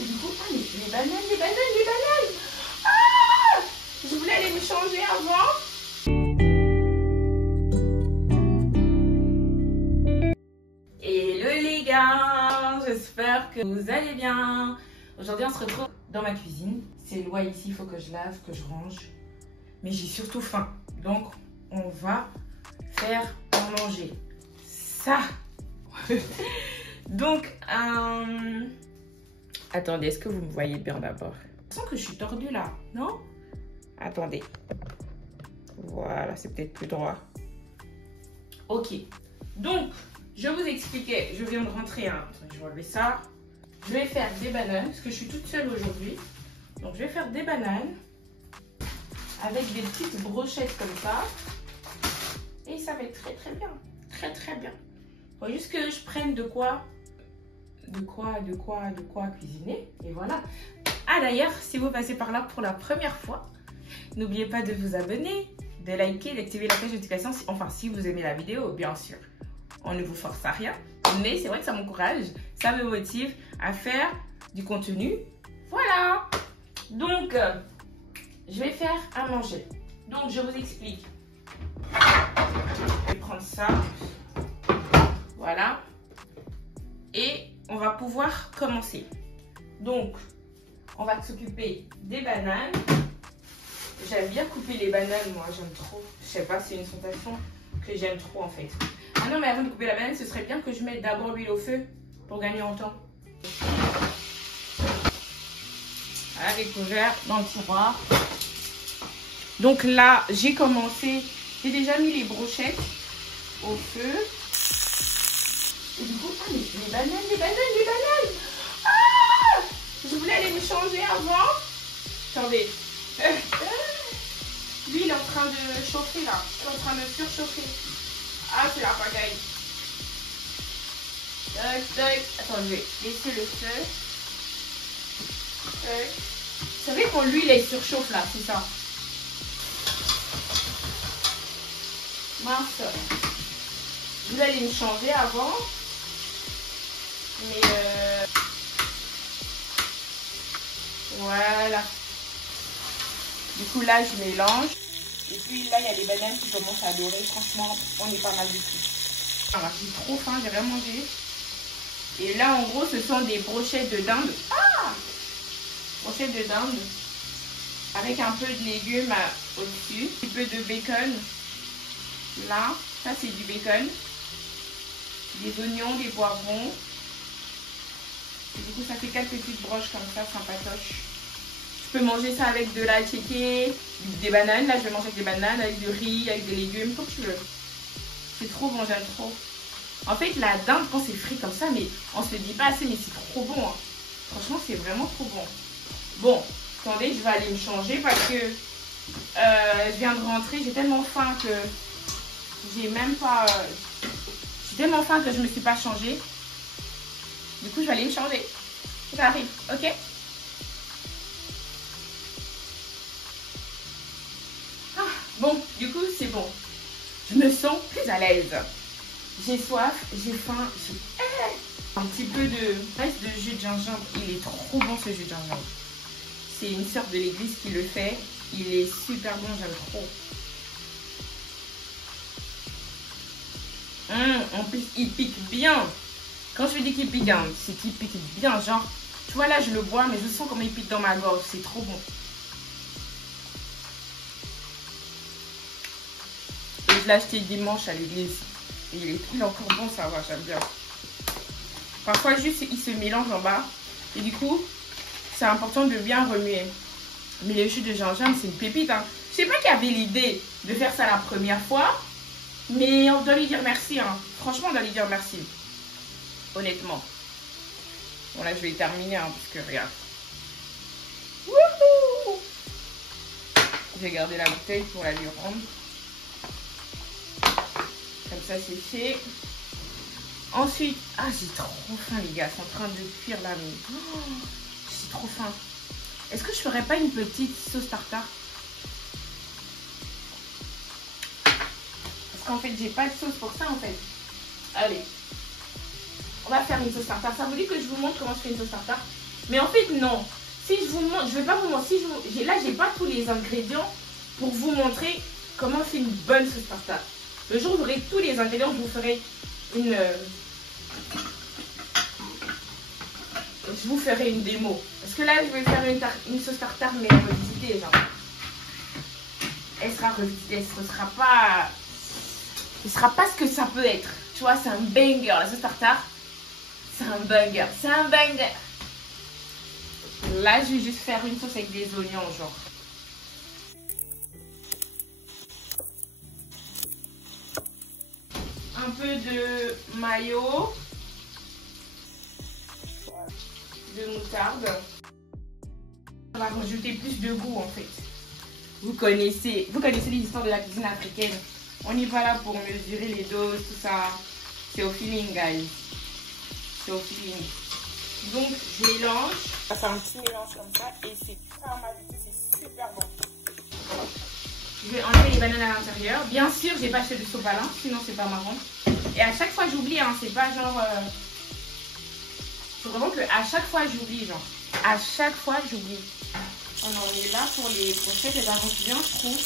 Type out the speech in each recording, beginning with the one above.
Et du coup, ah, mais les bananes. Ah, je voulais aller me changer avant. Hello les gars, j'espère que vous allez bien. Aujourd'hui, on se retrouve dans ma cuisine. C'est loin ici, il faut que je lave, que je range. Mais j'ai surtout faim. Donc, on va faire à manger ça. Donc, attendez, est-ce que vous me voyez bien d'abord? Je sens que je suis tordue là, non? Attendez. Voilà, c'est peut-être plus droit. Ok. Donc, je vous expliquais, je viens de rentrer. Je vais enlever ça. Je vais faire des bananes, parce que je suis toute seule aujourd'hui. Donc, je vais faire des bananes avec des petites brochettes comme ça. Et ça va être très très bien. Très très bien. Il faut juste que je prenne de quoi cuisiner. Et voilà. Ah d'ailleurs, si vous passez par là pour la première fois, n'oubliez pas de vous abonner, de liker, d'activer la cloche de notification. Enfin, si vous aimez la vidéo, bien sûr. On ne vous force à rien. Mais c'est vrai que ça m'encourage, ça me motive à faire du contenu. Voilà. Donc, je vais faire à manger. Donc, je vous explique. Je vais prendre ça. Voilà. Et on va pouvoir commencer. Donc, on va s'occuper des bananes. J'aime bien couper les bananes, moi, j'aime trop. Je sais pas, c'est une sensation que j'aime trop en fait. Ah non, mais avant de couper la banane, ce serait bien que je mette d'abord l'huile au feu pour gagner en temps. Voilà, les couverts dans le tiroir. Donc là, j'ai commencé, j'ai déjà mis les brochettes au feu. Et du coup, ah, mais les bananes. Ah, je voulais aller me changer avant. Attendez. Lui, il est en train de chauffer là. Il est en train de surchauffer. Ah, c'est la pagaille. Tac. Attends, je vais laisser le feu. Vous savez quand l'huile elle surchauffe là, c'est ça. Mince. Je voulais aller me changer avant. Mais voilà. Du coup là je mélange. Et puis là il y a des bananes qui commencent à dorer. Franchement on est pas mal du tout. Alors j'ai trop faim, j'ai rien mangé. Et là en gros ce sont des brochettes de dinde. Ah, brochettes de dinde. Avec un peu de légumes au-dessus. Un petit peu de bacon. Là, ça c'est du bacon. Des oignons, des poivrons. Et du coup, ça fait 4 petites broches comme ça, sympatoche. Je peux manger ça avec de la tchéké, des bananes. Là, je vais manger avec des bananes, avec du riz, avec des légumes, comme tu veux. C'est trop bon, j'aime trop. En fait, la dinde, quand c'est frit comme ça, mais on se le dit pas assez, mais c'est trop bon. Hein. Franchement, c'est vraiment trop bon. Bon, attendez, je vais aller me changer parce que je viens de rentrer. J'ai tellement faim que j'ai même pas... j'ai tellement faim que je me suis pas changée. Du coup, je vais aller me changer. J'arrive, ok? Ah, bon, du coup, c'est bon. Je me sens plus à l'aise. J'ai soif, j'ai faim, j'ai un petit peu de reste de jus de gingembre. Il est trop bon ce jus de gingembre. C'est une sœur de l'église qui le fait. Il est super bon, j'aime trop. En plus, il pique bien. Quand je dis qu'il pique, c'est qu'il pique bien. Genre, tu vois là, je le bois, mais je sens comment il pique dans ma gorge. C'est trop bon. Et je l'ai acheté dimanche à l'église. Il est encore bon, ça va, j'aime bien. Parfois, juste, il se mélange en bas. Et du coup, c'est important de bien remuer. Mais le jus de gingembre, c'est une pépite. Hein. Je sais pas qui avait l'idée de faire ça la première fois. Mais on doit lui dire merci. Hein. Franchement, on doit lui dire merci. Honnêtement. Bon, là, je vais terminer. Hein, parce que regarde. Wouhou! J'ai gardé la bouteille pour la lui rendre. Comme ça, c'est fait. Ensuite, ah, j'ai trop faim, les gars. C'est en train de cuire là. Mais oh, j'ai trop faim. Est-ce que je ferais pas une petite sauce tartare? Parce qu'en fait, j'ai pas de sauce pour ça, en fait. Allez. On va faire une sauce tartare. Ça vous dit que je vous montre comment je fais une sauce tartare? Mais en fait, non. Si je vous montre, je vais pas vous montrer. Si là, j'ai pas tous les ingrédients pour vous montrer comment faire une bonne sauce tartare. Le jour où j'aurai tous les ingrédients, je vous ferai une démo. Parce que là, je vais faire une sauce tartare, mais revisitée, genre. Elle sera revisitée, ce sera pas ce que ça peut être. Tu vois, c'est un banger. La sauce tartare, c'est un banger. C'est un banger. Là, je vais juste faire une sauce avec des oignons, genre. Un peu de mayo. De moutarde. On va rajouter plus de goût, en fait. Vous connaissez l'histoire de la cuisine africaine. On n'est pas là pour mesurer les doses, tout ça. C'est au feeling, guys. C'est au feeling. Donc, je mélange. Ça fait un petit mélange comme ça. Et c'est pas mal du tout. C'est super bon. Je vais enlever les bananes à l'intérieur. Bien sûr, j'ai pas acheté de sopalin. Sinon, c'est pas marrant. Et à chaque fois, j'oublie. Hein, c'est pas genre... Faut vraiment que à chaque fois, j'oublie. Genre, à chaque fois, j'oublie. On en est là pour les brochettes. Et avancent bien, je trouve.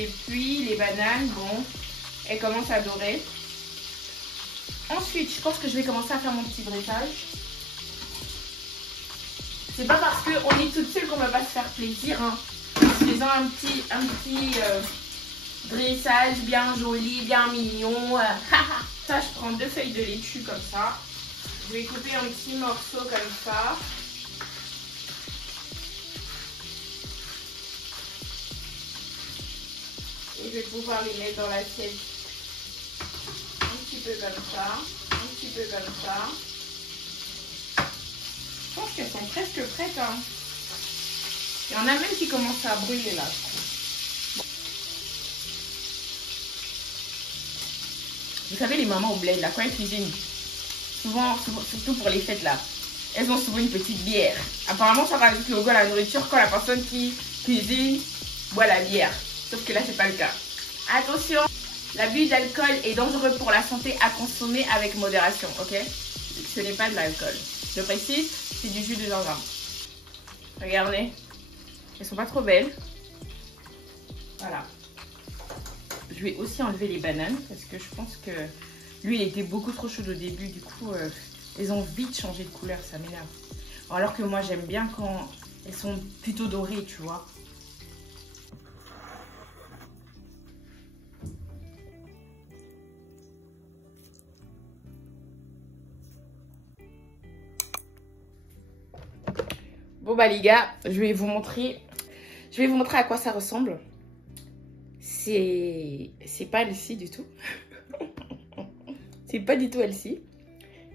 Et puis, les bananes, bon, elles commencent à dorer. Ensuite, je pense que je vais commencer à faire mon petit dressage. C'est pas parce qu'on est toute seule qu'on va pas se faire plaisir. Hein. En faisant un petit dressage bien joli, bien mignon. Ça, je prends 2 feuilles de laitue comme ça. Je vais couper un petit morceau comme ça. Et je vais pouvoir les mettre dans l'assiette. Un petit peu comme ça. Un petit peu comme ça. Je pense qu'elles sont presque prêtes. Hein. Il y en a même qui commencent à brûler là, je trouve. Bon. Vous savez, les mamans au bled, là, quand elles cuisinent, souvent, surtout pour les fêtes là, elles ont souvent une petite bière. Apparemment, ça rajoute le goût à la nourriture quand la personne qui cuisine boit la bière. Sauf que là, c'est pas le cas. Attention, l'abus d'alcool est dangereux pour la santé, à consommer avec modération, ok? Ce n'est pas de l'alcool. Je précise, c'est du jus de gingembre. Regardez, elles sont pas trop belles. Voilà. Je vais aussi enlever les bananes parce que je pense que l'huile était beaucoup trop chaude au début. Du coup, elles ont vite changé de couleur, ça m'énerve. Alors que moi, j'aime bien quand elles sont plutôt dorées, tu vois. Bon bah les gars, je vais vous montrer à quoi ça ressemble. C'est pas healthy du tout. C'est pas du tout healthy,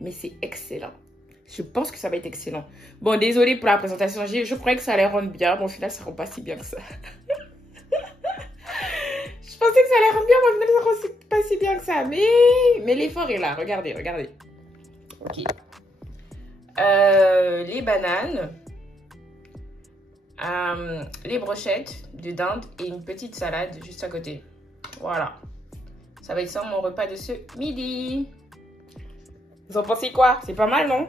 mais c'est excellent. Je pense que ça va être excellent. Bon, désolé pour la présentation. Je croyais que ça allait rendre bien. Bon, au final, ça rend pas si bien que ça. Je pensais que ça allait rendre bien, mais au final, ça rend pas si bien que ça. Mais l'effort est là. Regardez, regardez. Ok. Les bananes. Les brochettes de dinde et une petite salade juste à côté. Voilà. Ça va être ça mon repas de ce midi. Vous en pensez quoi? C'est pas mal, non?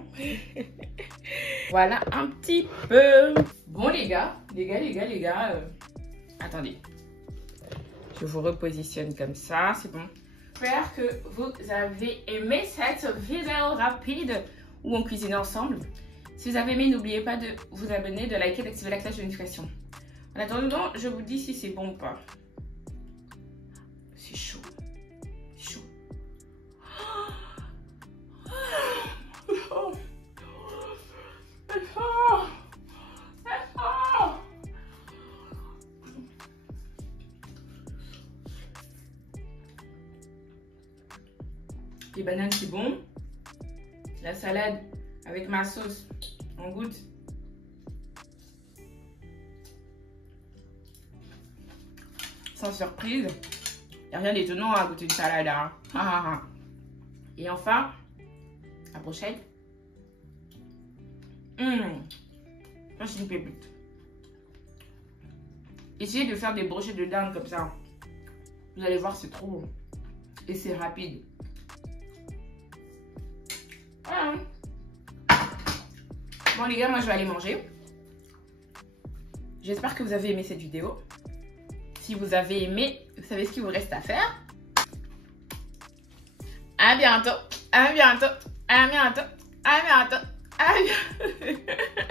Voilà un petit peu. Bon les gars. Attendez. Je vous repositionne comme ça. C'est bon. J'espère que vous avez aimé cette vidéo rapide où on cuisine ensemble. Si vous avez aimé, n'oubliez pas de vous abonner, de liker, d'activer la cloche de notification. En attendant, je vous dis si c'est bon ou pas. C'est chaud. C'est chaud. Les bananes, c'est bon. La salade avec ma sauce, on goûte. Sans surprise, il n'y a rien d'étonnant à goûter une salade. Hein. Et enfin, la brochette. Ça, c'est une pépite. Essayez de faire des brochettes de dinde comme ça. Vous allez voir, c'est trop bon. Et c'est rapide. Voilà. Bon les gars, moi je vais aller manger. J'espère que vous avez aimé cette vidéo. Si vous avez aimé, vous savez ce qu'il vous reste à faire. À bientôt, à bientôt, à bientôt, à bientôt, à bientôt.